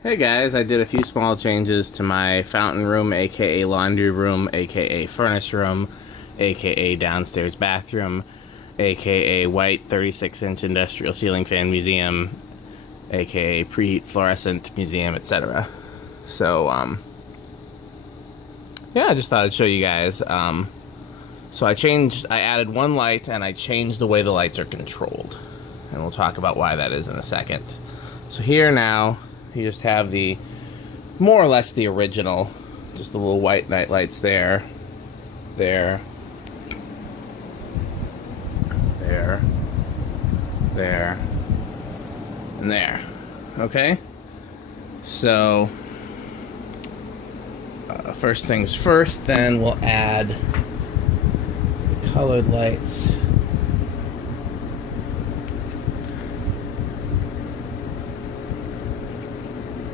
Hey guys, I did a few small changes to my fountain room, aka laundry room, aka furnace room, aka downstairs bathroom, aka white 36-inch industrial ceiling fan museum, aka preheat fluorescent museum, etc. So, yeah, I just thought I'd show you guys. So I added one light and I changed the way the lights are controlled. And we'll talk about why that is in a second. So here now, you just have the, more or less the original, just the little white night lights there, there, and there. Okay? So, first things first, then we'll add the colored lights.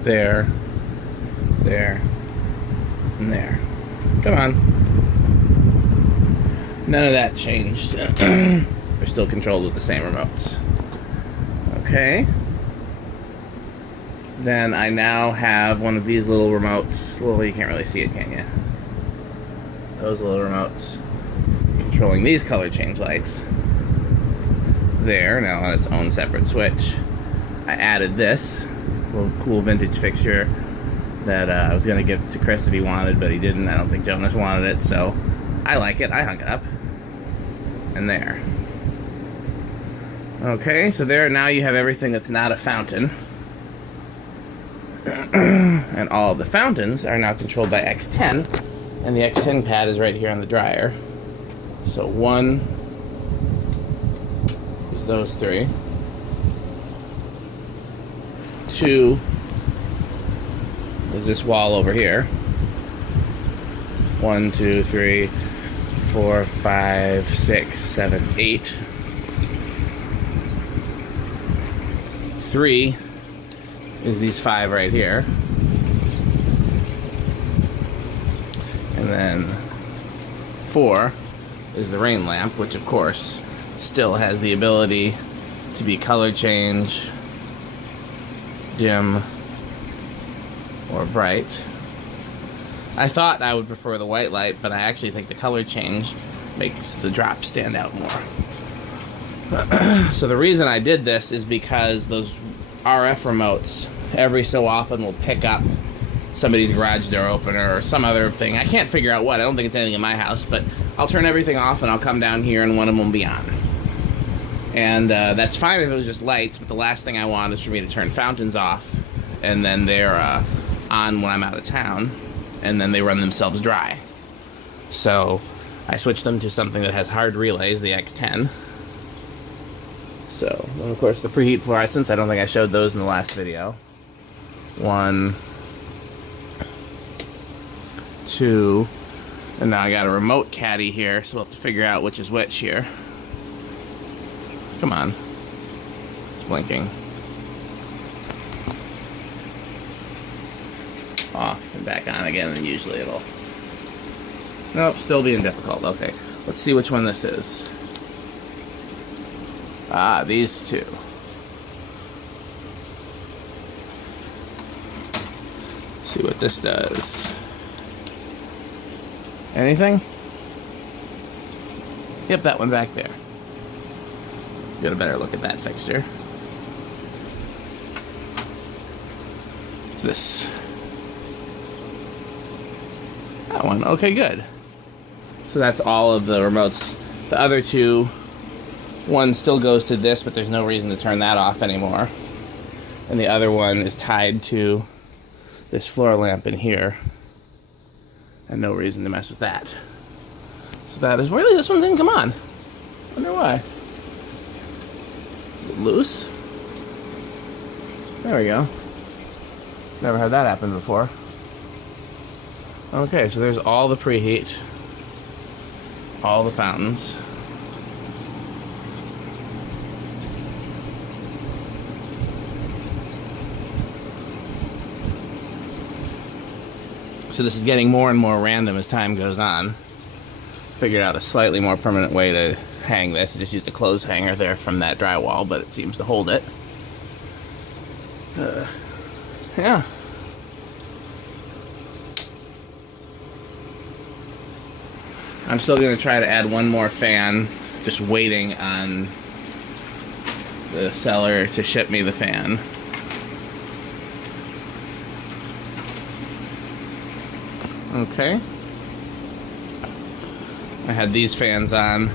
There, and there. Come on. None of that changed. They're still controlled with the same remotes. Okay. Then I now have one of these little remotes. Well, you can't really see it, can you? Those little remotes controlling these color change lights. There, now on its own separate switch. I added this little cool vintage fixture that I was going to give to Chris if he wanted, but he didn't. I don't think Jonas wanted it, so I like it. I hung it up. And there. Okay, so there, now you have everything that's not a fountain. And all of the fountains are now controlled by X10, and the X10 pad is right here on the dryer. So one is those three. Two is this wall over here. 1, 2, 3, 4, 5, 6, 7, 8. 3 is these 5 right here. And then 4 is the rain lamp, which of course still has the ability to be color change, dim, or bright. I thought I would prefer the white light, but I actually think the color change makes the drop stand out more. So the reason I did this is because those RF remotes every so often will pick up somebody's garage door opener or some other thing. I can't figure out what. I don't think it's anything in my house, but I'll turn everything off and I'll come down here and one of them will be on. And that's fine if it was just lights, but the last thing I want is for me to turn fountains off, and then they're on when I'm out of town, and then they run themselves dry. So I switched them to something that has hard relays, the X10. So, and of course the preheat fluorescents, I don't think I showed those in the last video. 1, 2, and now I got a remote caddy here, so we'll have to figure out which is which here. Come on. It's blinking. Off and back on again, and usually it'll... Nope, still being difficult. Okay, let's see which one this is. Ah, these two. Let's see what this does. Anything? Yep, that one back there. Get a better look at that fixture. What's this? That one. Okay, good. So that's all of the remotes. The other two, one still goes to this, but there's no reason to turn that off anymore. And the other one is tied to this floor lamp in here. And no reason to mess with that. So that is really, this one didn't come on. Wonder why. Is it loose? There we go. Never had that happen before. Okay, so there's all the preheat, all the fountains. So this is getting more and more random as time goes on. Figured out a slightly more permanent way to hang this. I just used a clothes hanger there from that drywall, but it seems to hold it. Yeah. I'm still going to try to add one more fan, just waiting on the seller to ship me the fan. Okay. I had these fans on.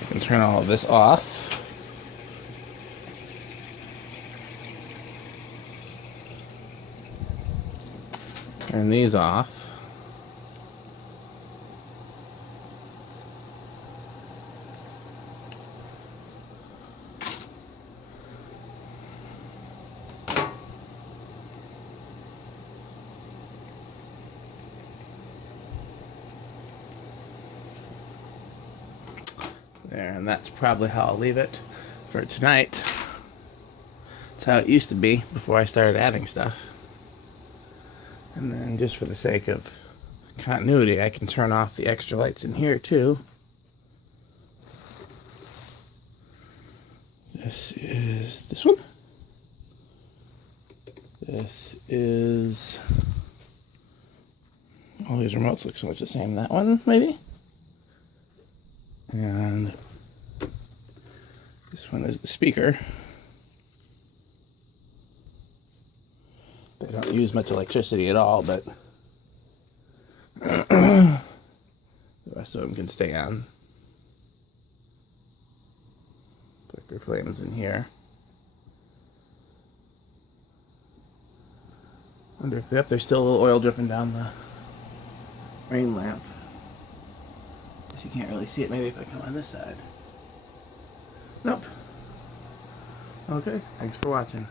I can turn all of this off. Turn these off. There, and that's probably how I'll leave it for tonight. That's how it used to be before I started adding stuff. And then just for the sake of continuity, I can turn off the extra lights in here too. This is this one. This is... all these remotes look so much the same. That one, maybe? And this one is the speaker. They don't use much electricity at all, but the rest of them can stay on. Flicker flames in here. Wonder if, yep, there's still a little oil dripping down the rain lamp. Guess you can't really see it maybe if I come on this side. Nope. Okay, thanks for watching.